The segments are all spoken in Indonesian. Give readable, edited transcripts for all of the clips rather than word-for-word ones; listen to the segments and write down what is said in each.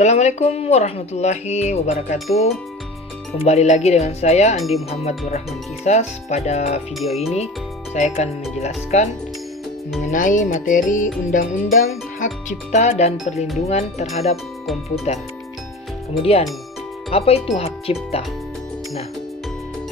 Assalamualaikum warahmatullahi wabarakatuh. Kembali lagi dengan saya Andi Muhammad Nur Rahman Kisas. Pada video ini saya akan menjelaskan mengenai materi Undang-Undang Hak Cipta dan Perlindungan Terhadap Komputer. Kemudian, apa itu hak cipta? Nah,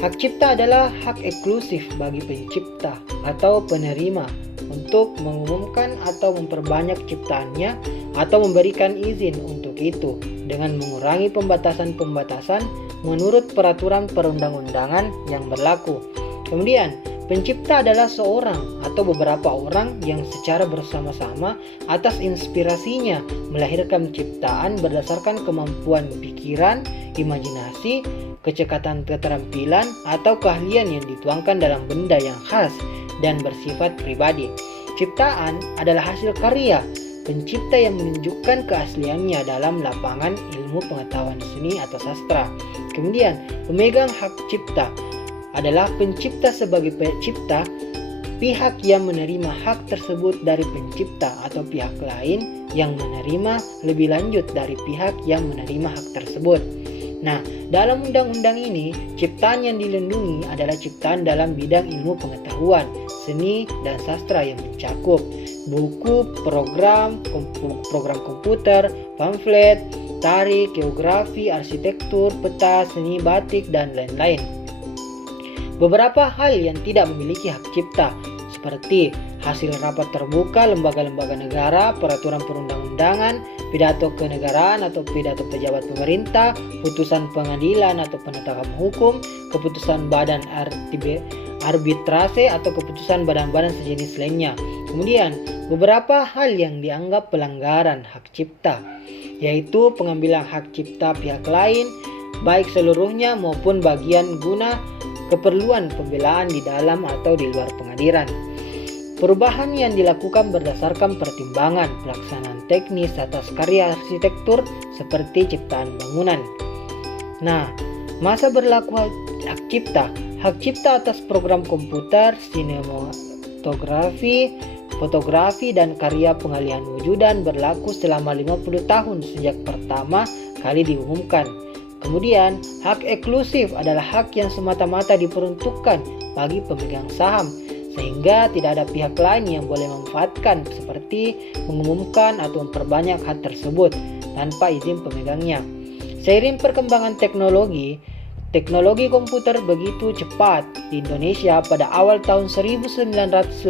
hak cipta adalah hak eksklusif bagi pencipta atau penerima untuk mengumumkan atau memperbanyak ciptaannya atau memberikan izin untuk itu dengan mengurangi pembatasan-pembatasan menurut peraturan perundang-undangan yang berlaku. Kemudian, pencipta adalah seorang atau beberapa orang yang secara bersama-sama atas inspirasinya melahirkan ciptaan berdasarkan kemampuan pikiran, imajinasi, kecekatan keterampilan, atau keahlian yang dituangkan dalam benda yang khas dan bersifat pribadi. Ciptaan adalah hasil karya pencipta yang menunjukkan keasliannya dalam lapangan ilmu pengetahuan seni atau sastra. Kemudian, pemegang hak cipta adalah pencipta sebagai pencipta, pihak yang menerima hak tersebut dari pencipta atau pihak lain yang menerima lebih lanjut dari pihak yang menerima hak tersebut. Nah, dalam undang-undang ini, ciptaan yang dilindungi adalah ciptaan dalam bidang ilmu pengetahuan, seni, dan sastra yang mencakup buku, program komputer, pamflet, tarik, geografi, arsitektur, peta, seni batik, dan lain-lain. Beberapa hal yang tidak memiliki hak cipta seperti hasil rapat terbuka lembaga-lembaga negara, peraturan perundang-undangan, pidato kenegaraan atau pidato pejabat pemerintah, putusan pengadilan atau penetapan hukum, keputusan badan arbitrase atau keputusan badan-badan sejenis lainnya. Kemudian, beberapa hal yang dianggap pelanggaran hak cipta, yaitu pengambilan hak cipta pihak lain, baik seluruhnya maupun bagian guna keperluan pembelaan di dalam atau di luar pengadilan. Perubahan yang dilakukan berdasarkan pertimbangan pelaksanaan teknis atas karya arsitektur seperti ciptaan bangunan. Nah, masa berlaku hak cipta. Hak cipta atas program komputer, sinematografi, fotografi, dan karya pengalihan wujudan berlaku selama 50 tahun sejak pertama kali diumumkan. Kemudian, hak eksklusif adalah hak yang semata-mata diperuntukkan bagi pemegang saham, sehingga tidak ada pihak lain yang boleh memanfaatkan seperti mengumumkan atau memperbanyak hak tersebut tanpa izin pemegangnya. Seiring perkembangan teknologi komputer begitu cepat di Indonesia pada awal tahun 1980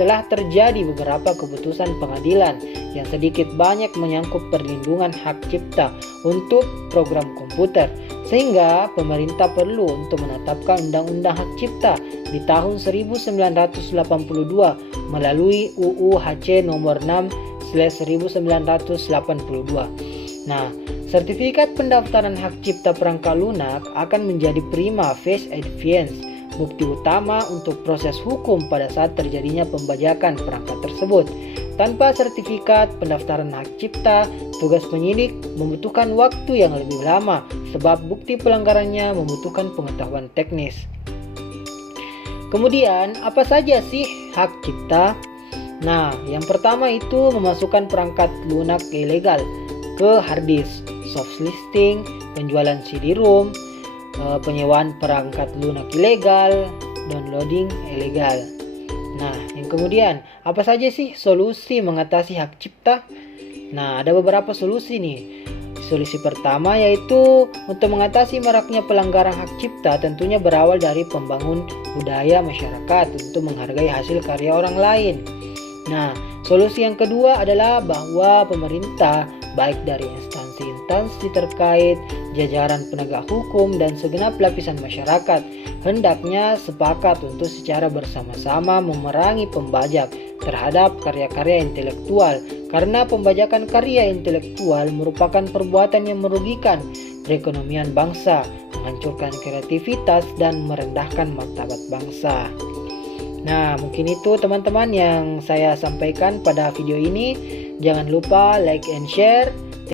telah terjadi beberapa keputusan pengadilan yang sedikit banyak menyangkut perlindungan hak cipta untuk program komputer, sehingga pemerintah perlu untuk menetapkan Undang-Undang Hak Cipta di tahun 1982 melalui UU HC nomor 6/1982. Nah, sertifikat pendaftaran hak cipta perangkat lunak akan menjadi prima facie evidence, bukti utama untuk proses hukum pada saat terjadinya pembajakan perangkat tersebut. Tanpa sertifikat pendaftaran hak cipta, tugas penyidik membutuhkan waktu yang lebih lama sebab bukti pelanggarannya membutuhkan pengetahuan teknis. Kemudian, apa saja sih hak cipta? Nah, yang pertama itu memasukkan perangkat lunak ilegal ke hard disk, soft listing, penjualan CD-ROM, penyewaan perangkat lunak ilegal, downloading ilegal. Nah, yang kemudian, apa saja sih solusi mengatasi hak cipta? Nah, ada beberapa solusi nih. Solusi pertama yaitu untuk mengatasi maraknya pelanggaran hak cipta tentunya berawal dari pembangun budaya masyarakat untuk menghargai hasil karya orang lain. Nah, solusi yang kedua adalah bahwa pemerintah baik dari instansi terkait, jajaran penegak hukum, dan segenap lapisan masyarakat hendaknya sepakat untuk secara bersama-sama memerangi pembajak terhadap karya-karya intelektual, karena pembajakan karya intelektual merupakan perbuatan yang merugikan perekonomian bangsa, menghancurkan kreativitas, dan merendahkan martabat bangsa. Nah, mungkin itu teman-teman yang saya sampaikan pada video ini. Jangan lupa like and share.